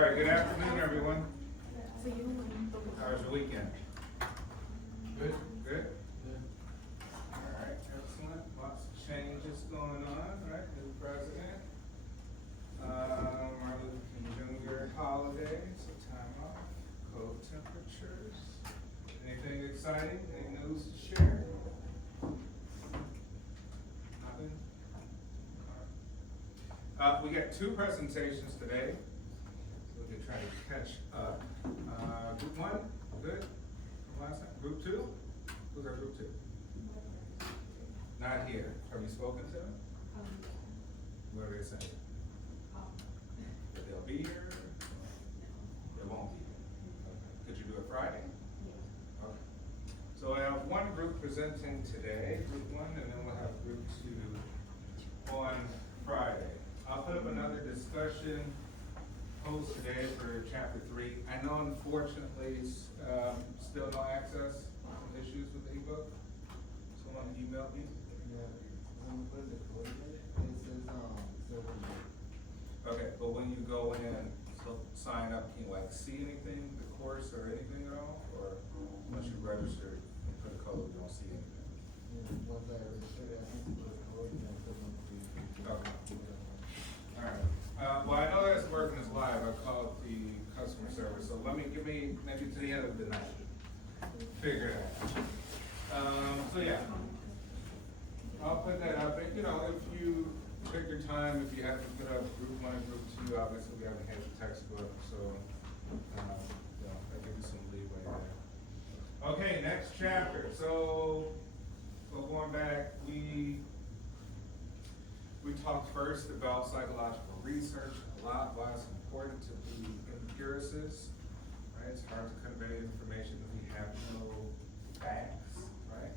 All right, good afternoon, everyone. How was your weekend? Good, good? All right, excellent. Lots of changes going on, right? New president. Martin Luther King Jr. holiday, so time off, cold temperatures. Anything exciting? Any news to share? Nothing? We got two presentations today. We can try to catch up. Group one, good from last time. Group two, who's our group two? Not here. Have you spoken to them? What are they saying? That they'll be here? They won't be here. Okay. Could you do it Friday? Okay. So I have one group presenting today, group one, and then we'll have group two on Friday. I'll put up another discussion post today for chapter 3. I know unfortunately, still no access, some issues with the ebook. Someone emailed me. Okay, but when you go in and sign up, can you like see anything, the course or anything at all? Or once you register and put a code, you don't see anything? Okay. All right. Well, I know that's working as live. I called the customer service, so give me maybe to the end of the night. Figure it out. So yeah, I'll put that up. But, if you take your time, if you have to put up group one and group two, obviously we haven't had the textbook, so that gives you some leeway there. Okay, next chapter. So going back, we talked first about psychological research a lot, why it's important to be empiricists, right? It's hard to convey information if we have no facts, right?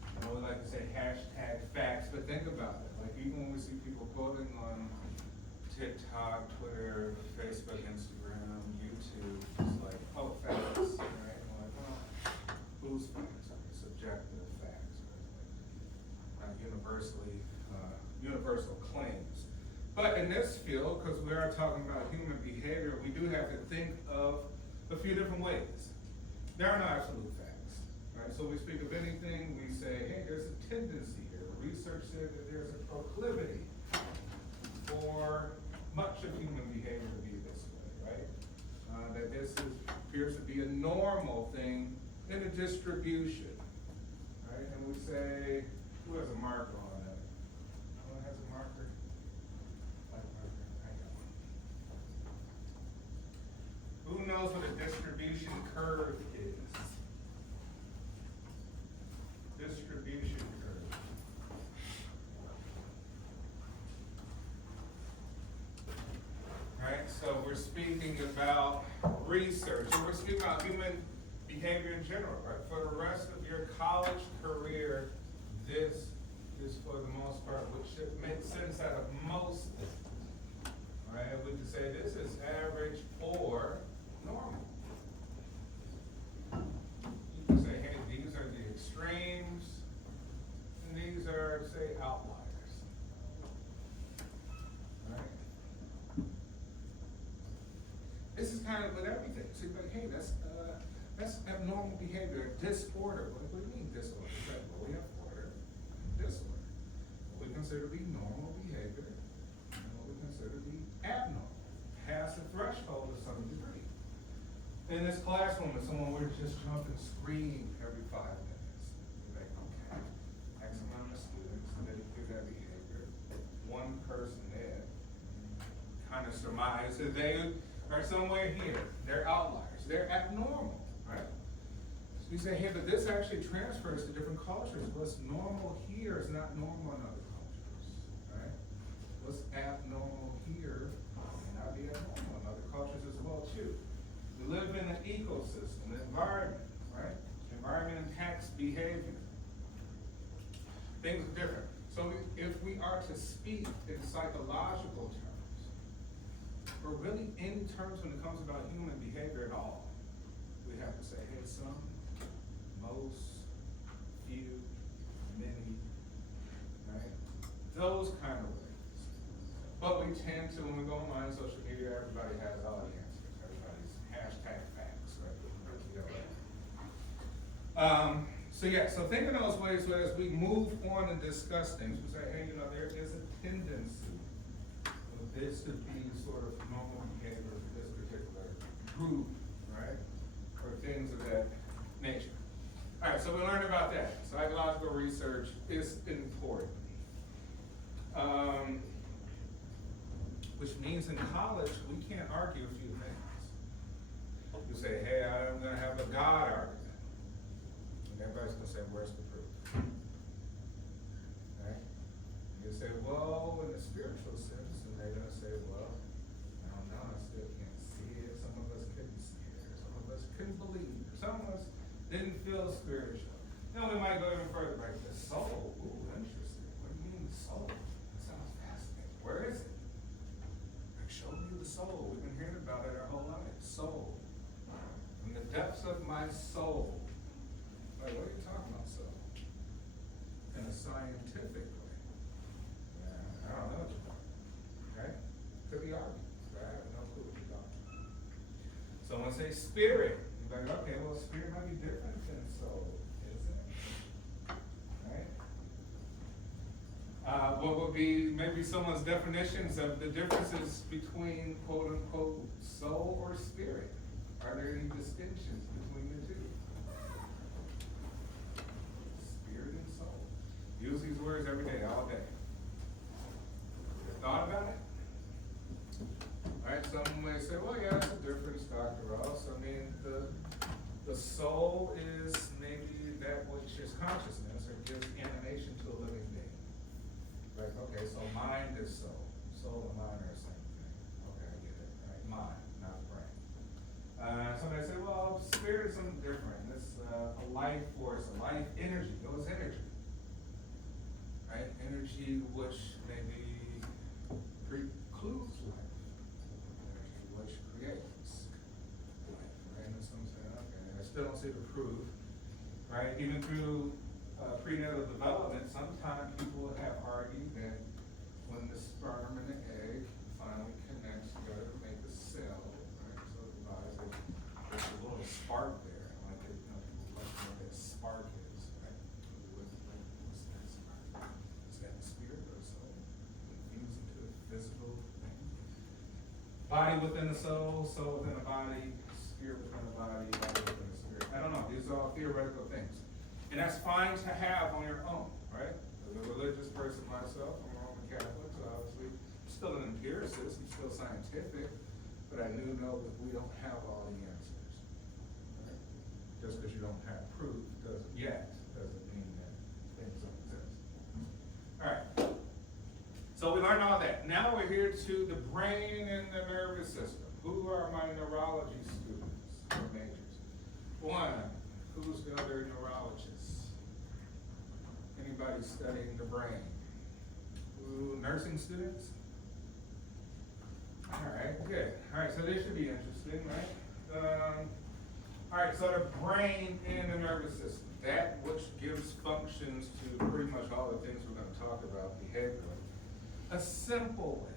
I know we like to say hashtag facts, but think about it. Like even when we see people quoting on TikTok, Twitter, Facebook, Instagram, YouTube, it's like, oh, facts, right? I'm like, well, whose facts? Subjective facts, right? Not universal claims. But in this field, because we are talking about human behavior, we do have to think of a few different ways. There are no absolute facts, right? So we speak of anything, we say, hey, there's a tendency here. Research said that there's a proclivity for much of human behavior to be this way, right? That this appears to be a normal thing in a distribution, right? And we say, who has a marker on that? Who has a marker? Who knows what a distribution curve is? Distribution curve. Right, so we're speaking about research, and we're speaking about human behavior in general, right? For the rest of your college career, this is for the most part, which should make sense out of most things. Right? We can say this is average or normal. You can say, hey, these are the extremes, and these are, say, outliers. Right? This is kind of with everything. So you're like, hey, that's abnormal behavior, disorder. What do you mean disorder? Well, we have order, disorder. What we consider to be normal behavior, and what we consider to be abnormal. Pass a threshold to some degree. In this classroom, if someone were to just jump and scream every 5 minutes, you're like, okay, X amount of students that do that behavior. One person there kind of surmise that they are somewhere here. They're outliers. They're abnormal, right? So you say, hey, but this actually transfers to different cultures. What's normal here is not normal in other cultures, right? What's abnormal here may not be abnormal in other cultures as well, too. We live in an ecosystem, an environment, right? The environment impacts behavior. Things are different. So if we are to speak in psychological terms, or really in terms when it comes about human behavior at all, we have to say, hey, some, most, few, many, right? Those kind of ways. But we tend to, when we go online, social media, everybody has audience. So think in those ways where as we move on and discuss things, we say, hey, there is a tendency for this to be sort of normal behavior for this particular group, right? Or things of that nature. All right, so we learned about that. Psychological research is important. Which means in college, we can't argue a few things. You say, hey, I'm going to have a God argument. And everybody's going to say, where's the proof? Right? You say, well, in the spiritual sense, and they're going to say, well, I don't know, I still can't see it. Some of us couldn't see it, or some of us couldn't believe it, some of us didn't feel spiritual. Then we might go even further, like the soul. Ooh, interesting. What do you mean the soul? That sounds fascinating. Where is it? Like, show me the soul. We've been hearing about it our whole life. Soul. In the depths of my soul. Like, what are you talking about, soul? In a scientific way. Yeah, I don't know what you're talking about. Right? Could be argued. But I have no clue what you're talking about. Someone say spirit. You're like, okay, well, spirit might be different than soul, isn't it? Right? What would be maybe someone's definitions of the differences between quote unquote soul or spirit? Are there any distinctions between the two? Spirit and soul. Use these words every day, all day. You thought about it? Right? Some may say, well, yeah, that's a difference, Dr. Ross. I mean, the soul is maybe that which is consciousness or gives animation to a living being. Right? Okay, so mind is soul. Soul and mind are the same thing. Okay, I get it. Right? Mind, not brain. Somebody say, well, spirit is something different. It's a life force, a life energy. It was energy. Right? Energy which maybe precludes life. Energy which creates life. Right? And some say, okay, I still don't see the proof. Right? Even through prenatal development, sometimes people have argued that when the sperm and the egg finally connects together to make a cell, right? So the body's like, there's a little spark there. Like it, people like to know what that spark is, right? What's that spark? Is that the spirit or soul? Fuse into a physical thing. Body within the soul, soul within the body, spirit within the body, body within the spirit. I don't know. These are all theoretical things. And that's fine to have on your own, right? As a religious person myself, I'm a Roman Catholic, so obviously I'm still an empiricist, I'm still scientific, but I do know that we don't have all the answers. Right? Just because you don't have proof doesn't mean that things don't exist. All right. So we learned all that. Now we're here to the brain and the nervous system. Who are my neurology students or majors? One, who's the other neurologist? Anybody studying the brain? Ooh, nursing students? All right, good. All right, so this should be interesting, right? All right, so the brain and the nervous system, that which gives functions to pretty much all the things we're going to talk about behaviorally. A simple way,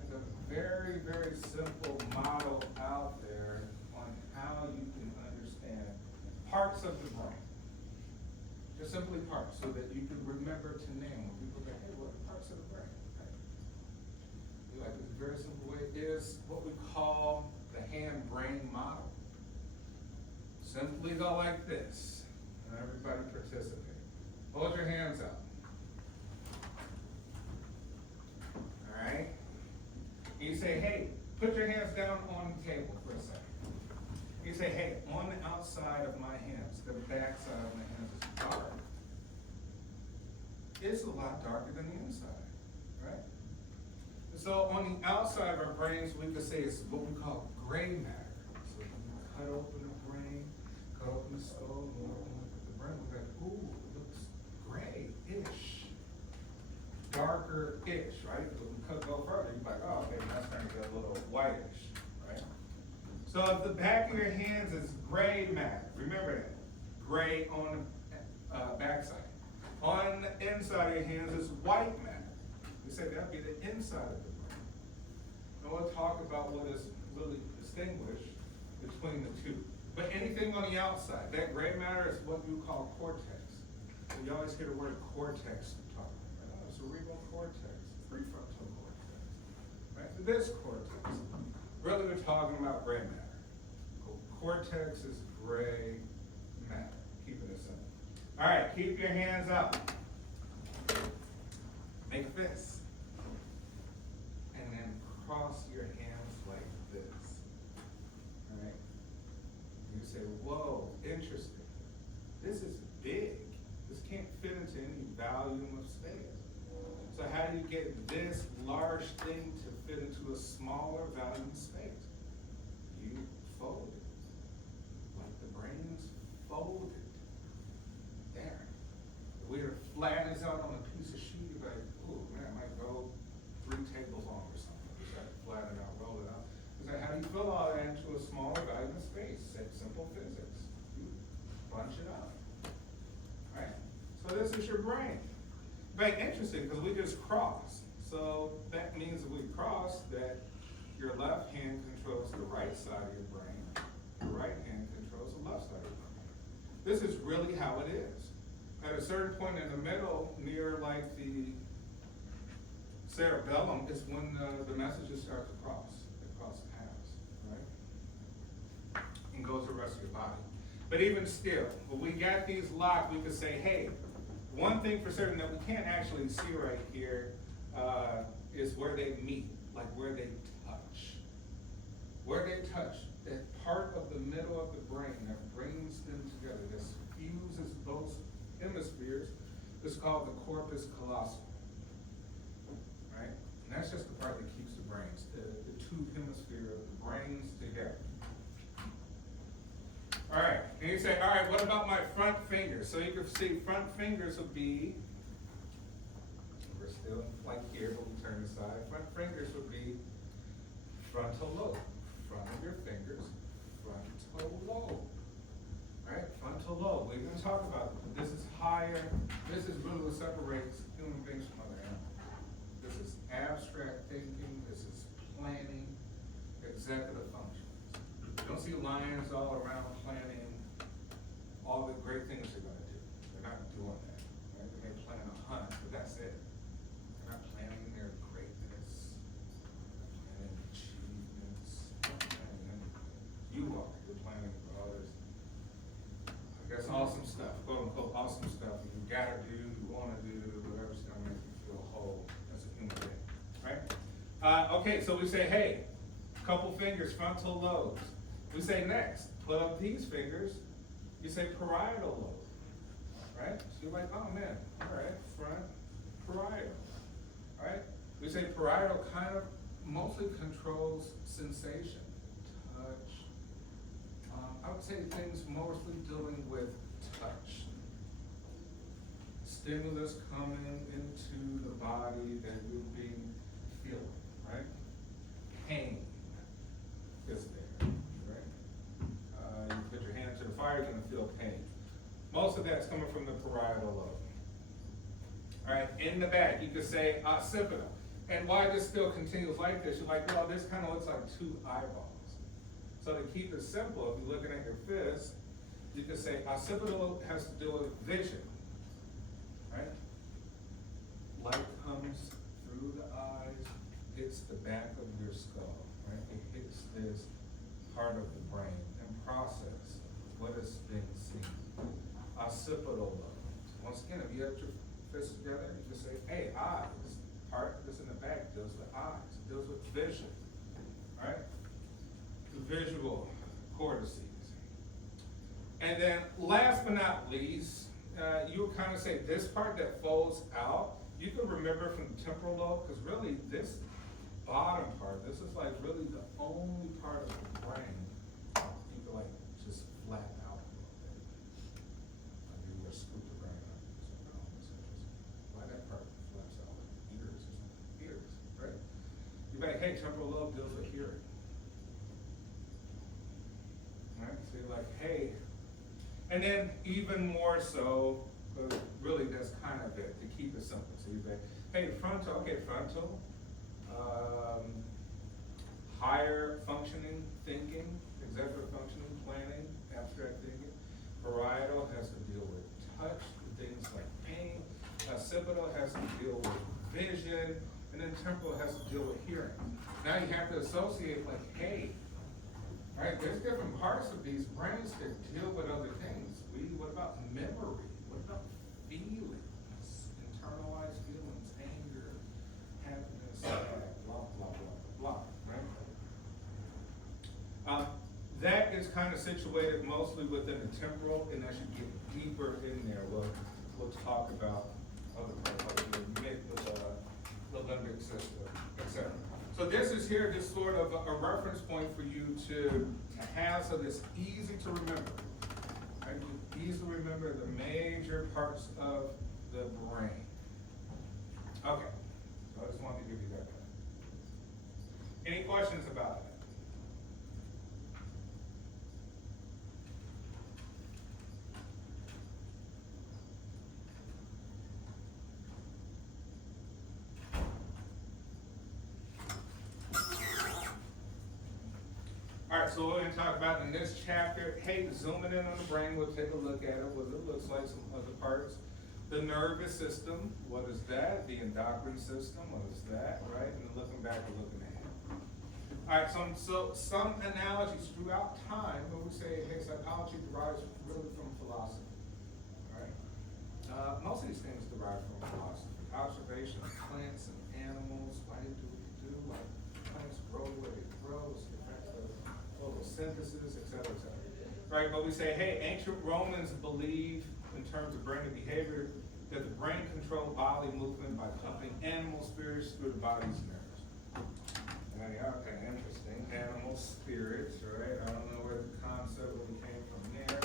like a very, very simple model out there on how you can understand parts of the brain. Just simply parts, so that you can remember to name when people go, hey, what are parts of the brain? Okay. Like a very simple way is what we call the hand-brain model. Simply go like this, and everybody participate. Hold your hands out. All right? And you say, hey, put your hands down on the table for a second. You say, hey, on the outside of my hands, the back side of my hands is dark. It's a lot darker than the inside, right? So on the outside of our brains, we could say it's what we call gray matter. So when you cut open the brain, cut open the skull, and look at the brain, we're like, ooh, it looks gray-ish. Darker-ish, right? But when we go further, you're like, oh, okay, that's starting to get a little whitish, right? So if the back of your hands is gray matter, remember that. Gray on the backside. On the inside of your hands is white matter. We say that would be the inside of the brain. And we'll talk about what is really distinguished between the two. But anything on the outside, that gray matter is what you call cortex. So you always hear the word cortex talk. Right? Cerebral cortex, prefrontal cortex. Right? So this cortex. Really, we're talking about gray matter. Cortex is gray matter. Keeping it simple. All right, keep your hands up. Make a fist. And then cross your hands like this. All right? You say, whoa, interesting. This is big. This can't fit into any volume of space. So how do you get this large thing to fit into a smaller volume of space? You fold it. Like the brain's folded. There. If we were to flatten this out on a piece of sheet, you'd be like, ooh, man, it might go 3 tables long or something. Just have to flatten it out, roll it out. It's like, how do you fill all that into a smaller volume of space? Simple physics. You bunch it up. Right? So this is your brain. Very interesting because we just crossed. So that means if we cross that your left hand controls the right side of your brain, your right hand controls the left side of your brain. This is really how it is. At a certain point in the middle, near like the cerebellum, is when the messages start to cross. They cross paths, right? And go to the rest of your body. But even still, when we got these locked, we could say, hey, one thing for certain that we can't actually see right here is where they meet, like where they touch. Where they touch, that part of the middle of the brain that brings them together, that fuses those hemispheres, is called the corpus callosum. Right? And that's just the part that keeps the brains, the two hemispheres of the brains together. All right, and you say, all right, what about my front fingers? So you can see front fingers would be, we're still like here, but we turn aside. Front fingers would be frontal lobe. Front of your fingers, frontal lobe. All right, frontal lobe. We're going to talk about this is higher. This is really what separates human beings from other animals. This is abstract thinking. This is planning, executive functions. You don't see lions all around planning all the great things they're going to do. They're not doing that. Right? They may plan a hunt, but that's it. They're not planning their greatness, planning achievements, not planning anything. You are. You're planning for others. I guess awesome stuff, quote unquote awesome stuff you gotta do, you wanna do, whatever's gonna make you feel whole as a human being. Right? Okay, so we say, hey, couple fingers, frontal lobes. We say next, put up these fingers, you say parietal lobe, right? So you're like, oh man, all right, front, parietal, right? We say parietal kind of mostly controls sensation, touch. I would say things mostly dealing with touch. Stimulus coming into the body that you've been feeling, right? Pain is there, right? You put your hand to the fire, you're gonna feel pain. Most of that's coming from the parietal lobe. All right, in the back, you could say occipital. And why this still continues like this, you're like, well, this kind of looks like 2 eyeballs. So to keep it simple, if you're looking at your fist, you could say occipital has to do with vision, right? Light comes through the eyes, hits the back of your skull, right? It hits this part of the brain and process what has been seen. Occipital lobe. Once again, if you have your fists together, you can say, hey, eyes. Part that's in the back deals with eyes, deals with vision, right? The visual cortices. And then last but not least, you would kind of say this part that folds out, you can remember from the temporal lobe, because really this bottom part, this is like really the only part of the brain you can like just flatten out a little bit. Like you would scoop the brain up. Why that part flaps out like ears or something? Ears, right? You're like, hey, temporal lobe deals with hearing. Right? So you're like, hey, and then even more so, really that's kind of it, to keep it simple. So you're like, hey, frontal, okay, frontal, higher functioning thinking, executive functioning, planning, abstract thinking. Parietal has to deal with touch, things like pain. Occipital has to deal with vision, and then temporal has to deal with hearing. Now you have to associate like, hey, right, there's different parts of these brains that deal with other things. What about memory? What about feelings? Internalized feelings, anger, happiness, blah, blah, blah, blah, right? That is kind of situated mostly within the temporal, and as you get deeper in there, we'll talk about other parts like the limbic system, etc. So this is here, this sort of a reference point for you to have, so that's easy to remember. Right? You easily remember the major parts of the brain. Okay, so I just wanted to give you that. Any questions about it? All right, so what we're going to talk about in this chapter, hey, zooming in on the brain, we'll take a look at it, what it looks like, some other parts. The nervous system, what is that? The endocrine system, what is that, right? And then looking back and looking ahead. All right, so some analogies throughout time when we say, hey, psychology derives really from philosophy, right? Most of these things derive from philosophy. Observation of plants and animals, why do what they do, like plants grow where they grow, it's the effect of photosynthesis, et cetera, et cetera. Right, but we say, hey, ancient Romans believed in terms of brain and behavior that the brain controlled bodily movement by pumping animal spirits through the body's nerves. Okay, interesting. Animal spirits, right? I don't know where the concept really came from there.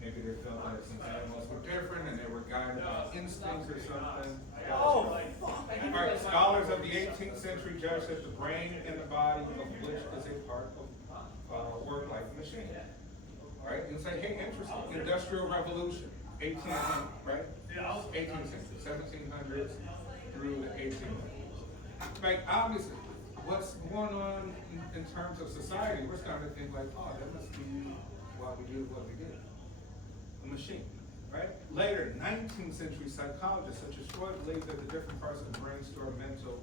Maybe they felt like some animals were different and they were guided by instinct or something. All right, scholars of the 18th century judged that the brain and the body, of which is a part of work like a machine. Right? And say, hey, interesting. Industrial Revolution, 1800, right? 18th century, 1700s through the 1800s. Like, obviously, what's going on in terms of society, we're starting to think like, oh, that must be why we do what we do. A machine, right? Later, 19th century psychologists such as Freud believed that the different parts of the brain store mental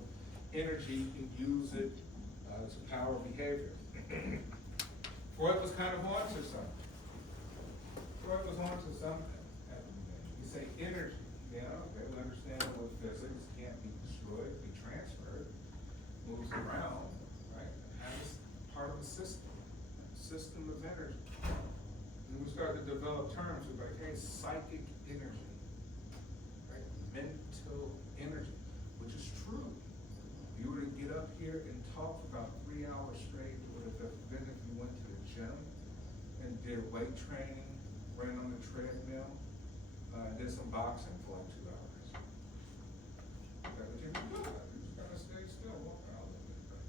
energy and use it to power behavior. Freud was kind of onto something. Freud was onto something. You say energy, you know, okay, we understand what physics can't be destroyed, be transferred, moves around, right? And it's part of a system of energy. And we start to develop terms of like, hey, psychic energy, right? Mental energy, which is true. If you were to get up here and talk for about 3 hours straight, it would have been if you went to the gym and did weight training, ran on the treadmill, did some boxing for like 2 hours. That's what you do. You just gotta stay still, walk out a little bit.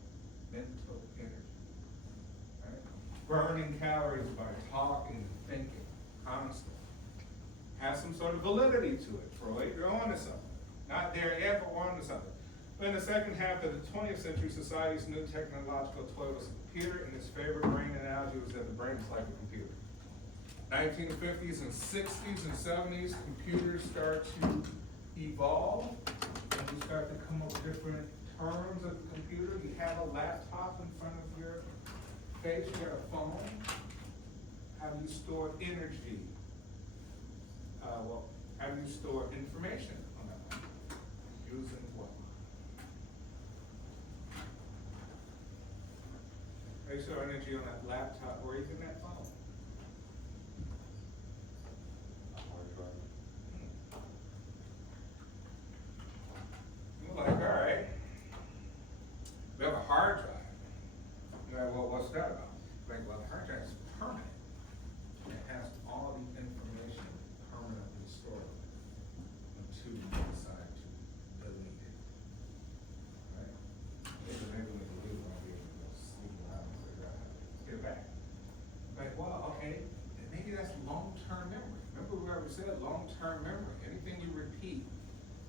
Mental energy, right? Burning calories by talking and thinking constantly. Has some sort of validity to it. Freud, you're on to something. Not there yet, but we're on to something. But in the second half of the 20th century, society's new technological toy was a computer, and its favorite brain analogy was that the brain is like a computer. 1950s and 60s and 70s, computers start to evolve, and we start to come up with different terms of the computer. You have a laptop in front of your face, you have a phone. How do you store energy? How do you store information on that phone? Using what? How do you store energy on that laptop or even that phone? You're like, all right, we have a hard drive. You're like, well, what's that about? Like, well, the hard drive is permanent. It has all the information permanently stored until you decide to delete it. Right? Maybe when you do, I'll be able to go sleep around and figure out how to get it back. Like, well, okay, and maybe that's long-term memory. Remember we already said long-term memory. Anything you repeat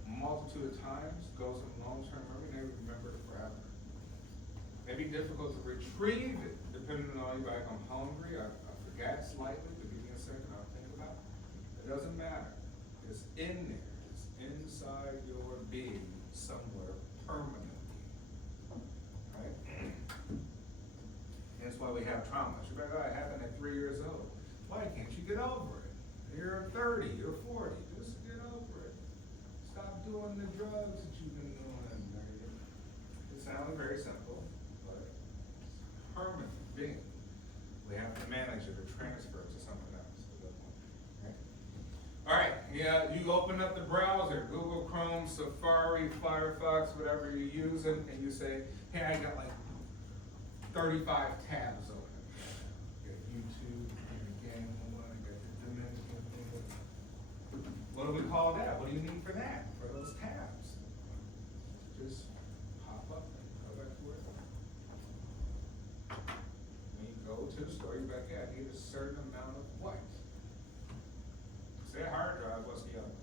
a multitude of times goes in long-term memory, and they remember it forever. Maybe difficult to retrieve it, depending on you, like I'm hungry, I gaslightly to give you a second, I'll think about it. It doesn't matter. It's in there. It's inside your being somewhere permanently. Right? That's why we have trauma. You better, it happened at 3 years old. Why can't you get over it? You're 30, you're 40. Just get over it. Stop doing the drugs that you've been doing. It sounds very simple, but it's permanent being. We have to manage it or transfer it to someone else. Right? All right, yeah, you open up the browser, Google Chrome, Safari, Firefox, whatever you're using, and you say, hey, I got like 35 tabs open. You got YouTube, you got the game one, you got the Dominican thing. What do we call that? What do you need for that? For those tabs? Just pop up and go back to work. When you go to the store, you're like, yeah, I need a certain amount of what? Say a hard drive, what's the other?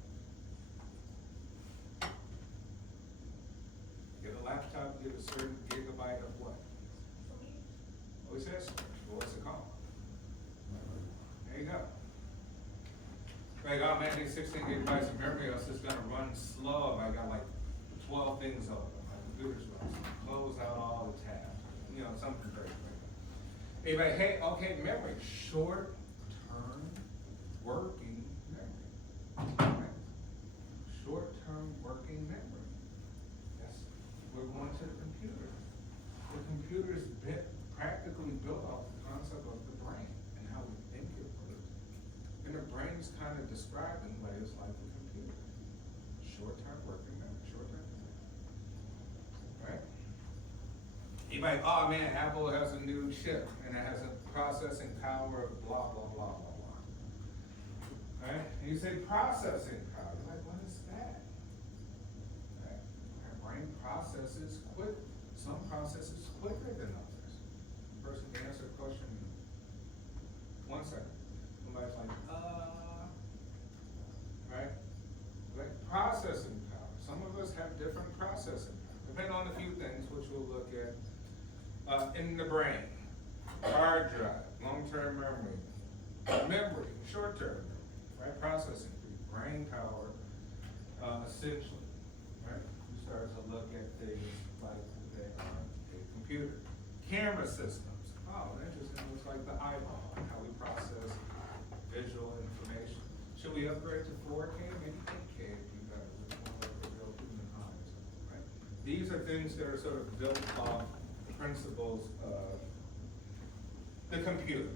Get a laptop, get a certain gigabyte of what? Oh, it says storage. Well, what's it called? There you go. Like, oh man, these 16 gigabytes of memory, else it's gonna run slow. I got like 12 things open. My computer's running. Close out all the tabs. You know, something very quick. Anyway, hey, okay, memory. Short-term working memory. Right? Short-term working memory. Yes. We're going to the computer. The computer is practically built off the concept of the brain and how we think it works. And the brain is kind of described in ways like the computer. Short-term working memory, short-term memory. Right? You might, oh man, Apple has a new chip and it has a processing power of blah, blah, blah, blah, blah. Right? And you say processing power. You're like, what is that? Right? Our brain processes quick. Some processes quicker than others. The person can answer a question in 1 second. Somebody's like, right? Like processing power. Some of us have different processing power, depending on a few things, which we'll look at in the brain. Hard drive, long-term memory, short-term memory, right? Processing, brain power, essentially, right? We start to look at things like a computer. Camera systems. Oh, interesting. Looks like the eyeball, how we process visual information. Should we upgrade to 4K? Maybe 8K if you guys want to build human eyes, right? These are things that are sort of built off the principles of the computer.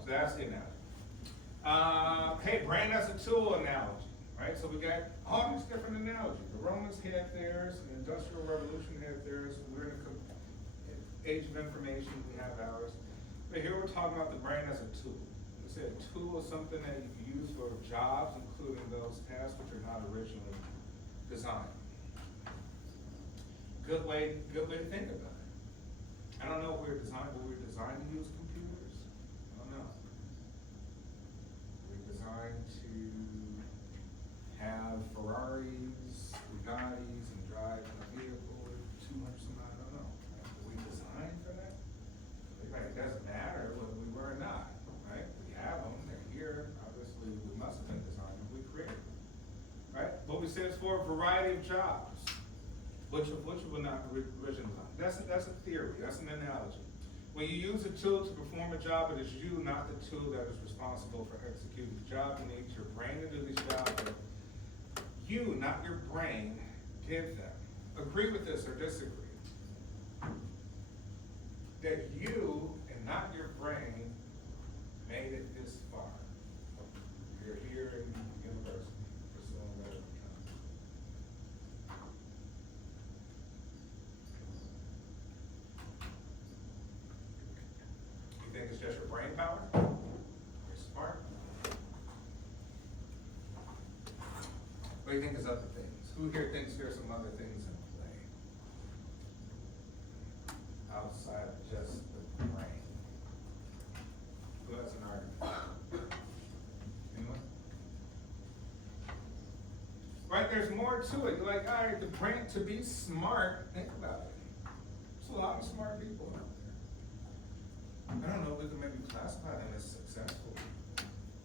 So that's the analogy. Hey, brain as a tool analogy, right? So we got all these different analogies. The Romans had theirs, the Industrial Revolution had theirs. We're in an age of information, we have ours. But here we're talking about the brain as a tool. We say a tool is something that you can use for jobs, including those tasks which are not originally designed. Good way to think about it. I don't know if we're designed to use computers. I don't know. We're designed to have Ferraris, Bugattis, and drive a vehicle at 200 some, I don't know. Are we designed for that? It doesn't matter whether we were or not, right? We have them, they're here. Obviously, we must have been designed when we created them, right? But we say it's for a variety of jobs, which were not originally designed. That's a theory, that's an analogy. When you use a tool to perform a job, it is you, not the tool, that is responsible for executing the job. You need your brain to do these jobs, but you, not your brain, did them. Agree with this or disagree? That you, and not your brain, made it this far. You're here in the university, pursuing that. You think it's just your brain power? You're smart? What do you think is other things? Who here thinks there's some other things in play? Outside of just the brain? Who has an argument? Anyone? Right, there's more to it. You're like, all right, the brain, to be smart, think about it. There's a lot of smart people out I don't know, we could maybe classify them as successful.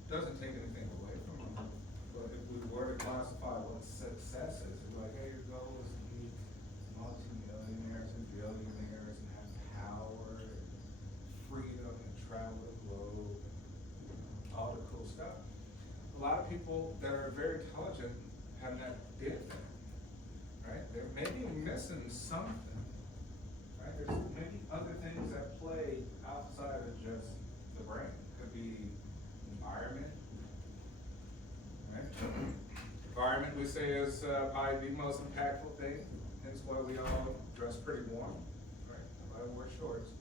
Doesn't take anything away from them. But if we were to classify what success is, we're like, hey, your goal is to be multi-millionaires and billionaires and have power and freedom and travel the globe, all the cool stuff. A lot of people that are very intelligent have not did that, right? They're maybe missing something, right? There's maybe other things that play outside of just the brain. Could be environment, right? Environment we say is probably the most impactful thing. Hence why we all dress pretty warm, right? Nobody wears shorts.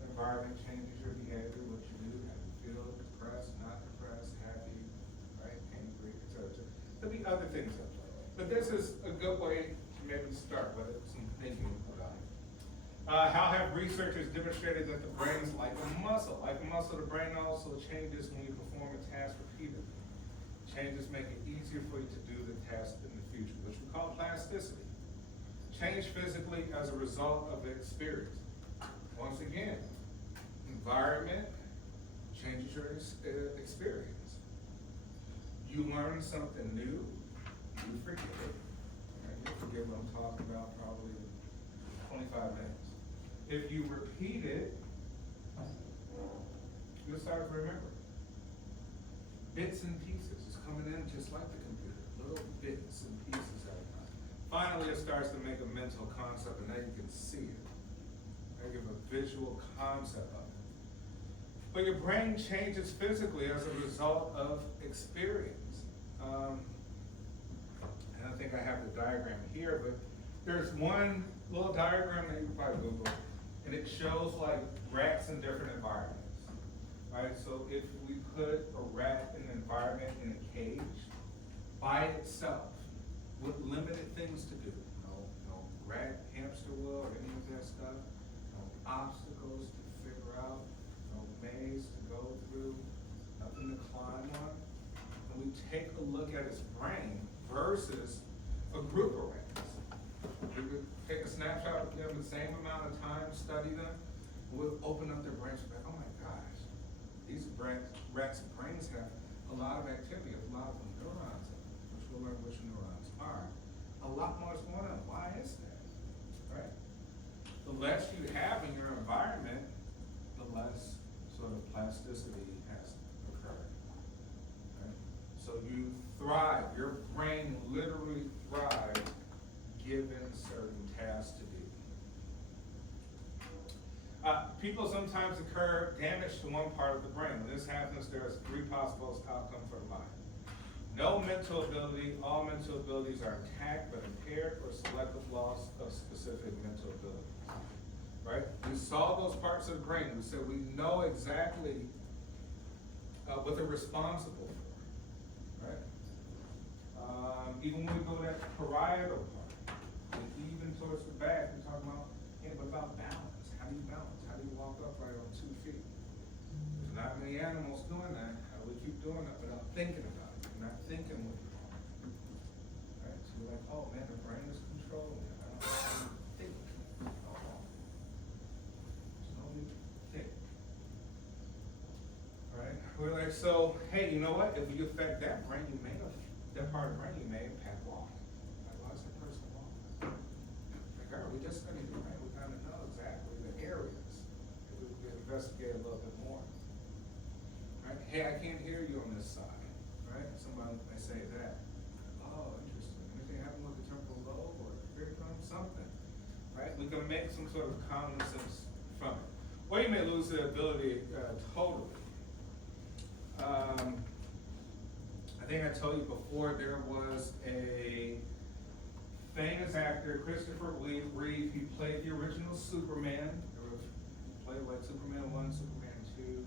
The environment changes your behavior, what you do, how you feel, depressed, not depressed, happy, right? Angry, etc. There'll be other things at play. But this is a good way to maybe start with some thinking about it. How have researchers demonstrated that the brain is like a muscle? Like a muscle, the brain also changes when you perform a task repeatedly. Changes make it easier for you to do the task in the future, which we call plasticity. Change physically as a result of experience. Once again, environment changes your experience. You learn something new, you forget it. Right? You forget what I'm talking about probably in 25 minutes. If you repeat it, you'll start to remember. Bits and pieces. It's coming in just like the computer. Little bits and pieces at a time. Finally, it starts to make a mental concept, and now you can see it. I give a visual concept of it. But your brain changes physically as a result of experience. And I think I have the diagram here, but there's one little diagram that you can probably Google, and it shows like rats in different environments. Right, so if we put a rat in an environment in a cage by itself with limited things to do, no rat, hamster wheel, or any of that stuff, no obstacles to figure out, no maze to go through, nothing to climb on, and we take a look at its brain versus a group of rats. We would take a snapshot of them the same amount of time, study them, and we'll open up their brains and be like, oh my gosh. These rats' brains have a lot of activity, a lot of neurons, which we'll learn which neurons are. A lot more is going on. Why is that? Right? The less you have in your environment, the less sort of plasticity has occurred. Right? So you thrive. Your brain literally thrives given certain tasks to do. People sometimes occur damage to one part of the brain. When this happens, there's 3 possible outcomes for the mind. No mental ability, all mental abilities are intact but impaired, or selective loss of specific mental abilities. Right? We saw those parts of the brain. We said we know exactly what they're responsible for. Right? Even when we go to that parietal part, and even towards the back, we're talking about, what about balance? How do you balance? How do you walk upright on 2 feet? There's not many animals doing that. We keep doing that without thinking about it. We're not thinking with it. Right? So we're like, oh man, the brain is controlling it. I don't have to think. There's no need to think. Right? We're like, so, hey, you know what? If you affect that brain, that part of the brain, you may impact walking. Like, why is that person walking? Like, girl, we just studied the brain. We kind of know exactly the areas. We investigate a little bit more. Right? Hey, I can't hear you on this side. Right? Somebody may say that. Oh, interesting. Anything happen with the temporal lobe or eardrum? Something. Right? We can make some sort of common sense from it. Or you may lose the ability totally. I think I told you before, there was a famous actor, Christopher Reeve. He played the original Superman. He played like Superman 1, Superman 2,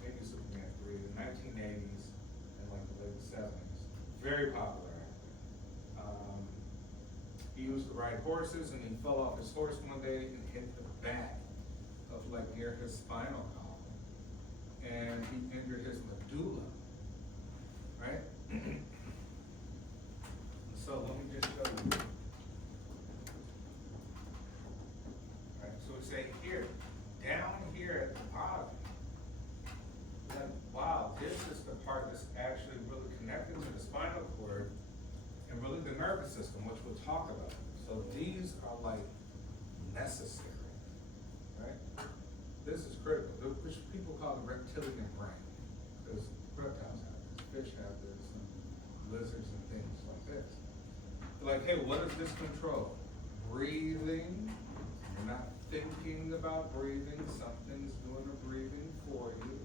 maybe Superman 3, in the 1980s and like the late 70s. Very popular actor. He used to ride horses, and he fell off his horse one day and hit the back of like near his spinal column. And he injured his medulla. Right? So let me just show you. Right, so we say here, down here at the bottom, nervous system, which we'll talk about. So these are like necessary, right? This is critical, which people call the reptilian brain, because reptiles have this, fish have this, and lizards and things like this. They're like, hey, what does this control? Breathing. You're not thinking about breathing, something's doing the breathing for you.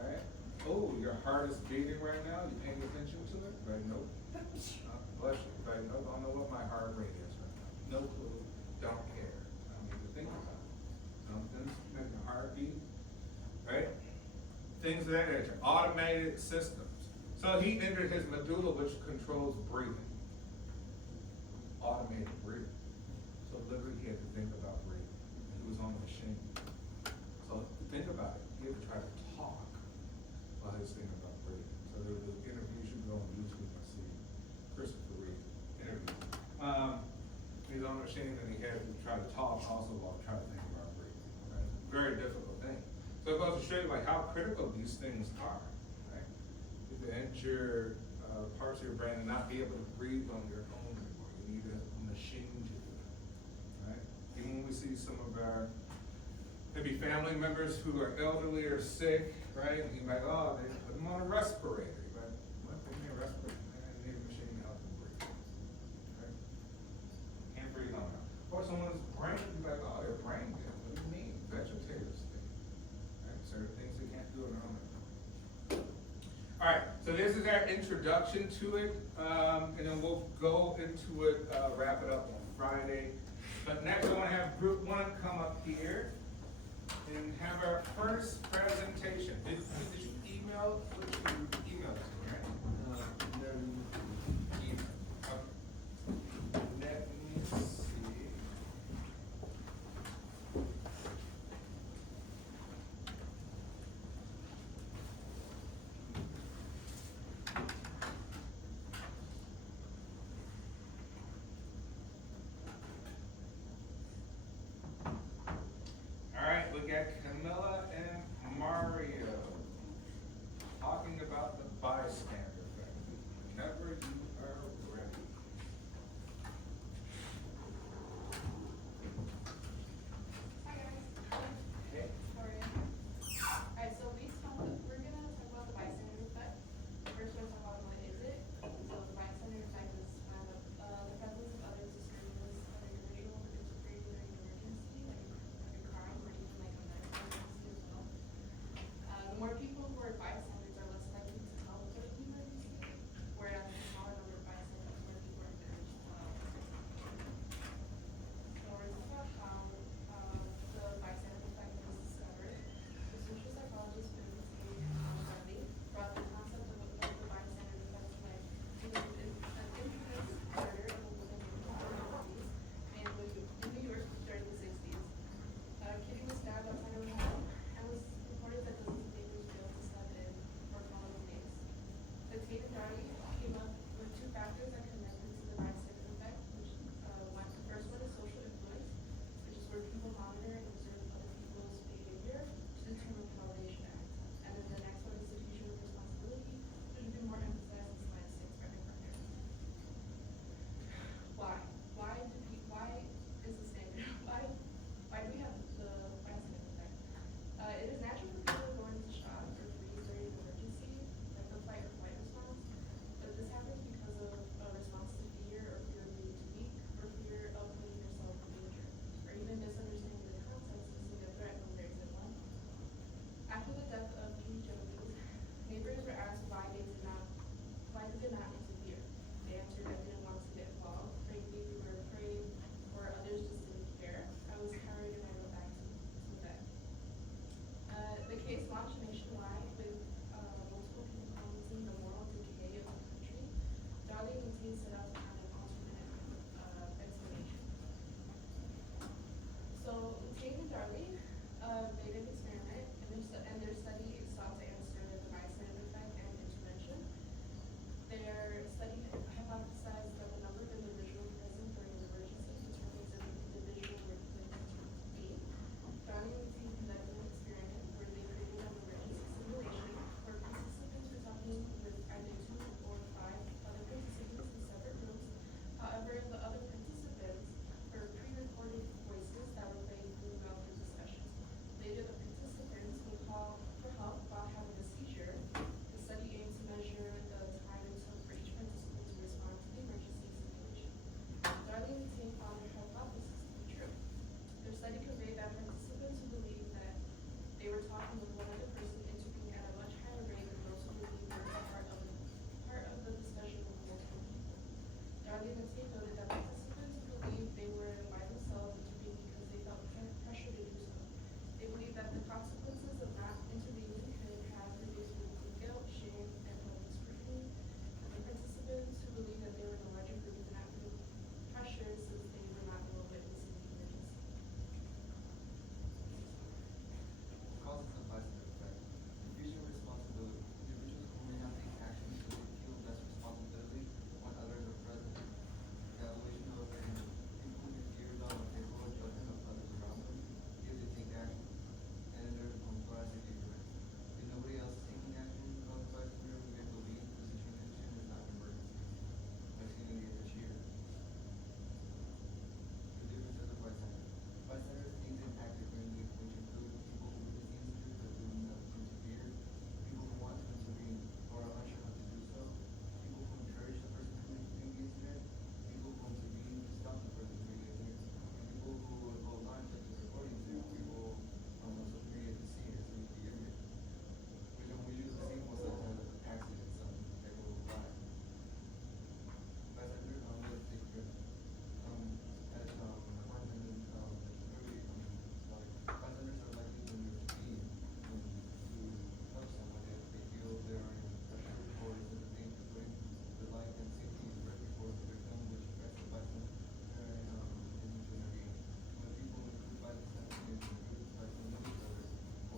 Right? Oh, your heart is beating right now, you paying attention to it? Right, nope. Bless you. Right, nope, I don't know what my heart rate is right now. No clue, don't care. I don't need to think about it. Something's making your heart beat. Right? Things of that nature. Automated systems. So he entered his medulla, which controls breathing. Automated breathing. So literally he had to think about breathing. He was on the machine. So think about it. He had to try to talk while he was thinking about breathing. So there were interviews, you can go on YouTube and see Christopher Reeve interview. He's on the machine and he had to try to talk also while trying to think about breathing. Right? Very difficult thing. So it goes to show you like how critical these things are. Right? You can enter parts of your brain and not be able to breathe on your own anymore. You need a machine to do it. Right? Even when we see some of our maybe family members who are elderly or sick, right? And you're like, oh, they put them on a respirator. You're like, what? They need a respirator? Man, they need a machine to help them breathe. Right? Can't breathe on them. Or someone's brain, you're like, oh, their brain dead. What do you mean? Vegetative state. Right? Certain things they can't do on their own. All right, so this is our introduction to it, and then we'll go into it, wrap it up on Friday. But next, I want to have Group 1 come up here and have our first presentation. Did you email? What did you email